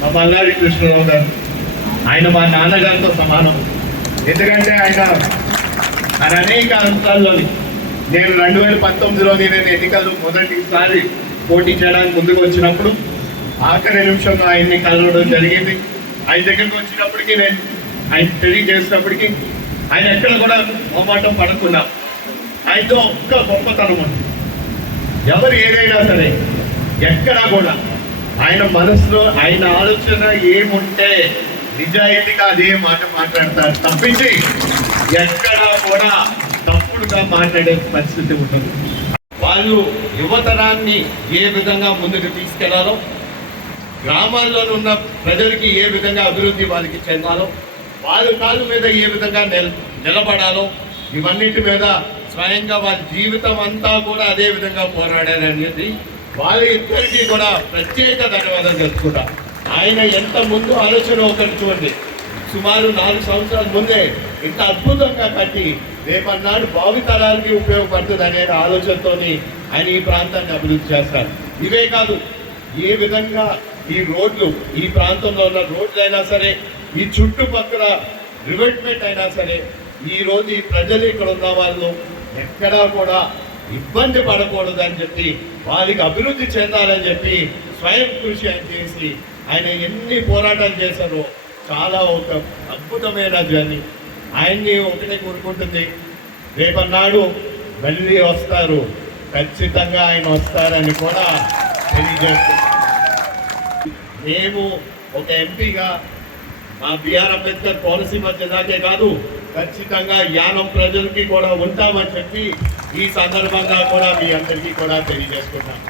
మా మల్లాడి కృష్ణరావు గారు ఆయన మా నాన్నగారితో సమానం. ఎందుకంటే ఆయన ఆయన అనేక అంశాల్లోని నేను రెండు వేల పంతొమ్మిదిలోని నేను ఎన్నికలు మొదటిసారి పోటీ చేయడానికి ముందుకు వచ్చినప్పుడు ఆఖరి నిమిషంలో ఆయన్ని కలవడం జరిగింది. ఆయన దగ్గరికి వచ్చినప్పటికీ నేను ఆయన తెలియజేసినప్పటికీ ఆయన ఎక్కడ కూడా మొహమాటం పడకుండా ఆయనతో ఒక్క గొప్పతనం ఉంది. ఎవరు ఏదైనా సరే ఎక్కడా కూడా ఆయన మనసులో ఆయన ఆలోచన ఏముంటే నిజాయితీగా అదే మాట మాట్లాడతారు. తప్పించి ఎక్కడ కూడా తప్పుడుగా మాట్లాడే పరిస్థితి ఉంటుంది వాళ్ళు యువతరాన్ని ఏ విధంగా ముందుకు తీసుకెళ్ళాలో గ్రామాల్లో ఉన్న ప్రజలకి ఏ విధంగా అభివృద్ధి వాళ్ళకి చెందాలో వాళ్ళ కాళ్ళ మీద ఏ విధంగా నిల నిలబడాలో ఇవన్నిటి మీద స్వయంగా వాళ్ళ జీవితం అంతా కూడా అదే విధంగా పోరాడారనేది వాళ్ళ ఇద్దరికి కూడా ప్రత్యేక ధన్యవాదాలు తెలుసుకుంటా. ఆయన ఎంత ముందు ఆలోచన ఒకటి చూడండి. సుమారు నాలుగు సంవత్సరాల ముందే ఇంత అద్భుతంగా కట్టి రేపన్నాడు భావితరాలకి ఉపయోగపడుతుంది అనే ఆలోచనతోని ఆయన ఈ ప్రాంతాన్ని అభివృద్ధి చేస్తారు. ఇవే కాదు ఏ విధంగా ఈ రోడ్లు ఈ ప్రాంతంలో ఉన్న రోడ్లు అయినా సరే ఈ చుట్టుపక్కల రివెట్మెంట్ అయినా సరే ఈరోజు ఈ ప్రజలు ఇక్కడ ఉన్న వాళ్ళు ఎక్కడా కూడా ఇబ్బంది పడకూడదు అని చెప్పి వారికి అభివృద్ధి చెందాలని చెప్పి స్వయం కృషి ఆయన చేసి ఆయన ఎన్ని పోరాటాలు చేశారో చాలా ఒక అద్భుతమైన జర్నీ ఆయన్ని ఒకటే కోరుకుంటుంది రేపన్నాడు మళ్ళీ వస్తారు ఖచ్చితంగా ఆయన వస్తారని కూడా తెలియజేస్తుంది. మేము ఒక ఎంపీగా మా బిఆర్ అంబేద్కర్ మధ్య లాగే కాదు ఖచ్చితంగా యానం ప్రజలకి కూడా ఉంటామని చెప్పి ఈ సందర్భంగా కూడా మీ అందరికీ కూడా తెలియజేసుకుంటాం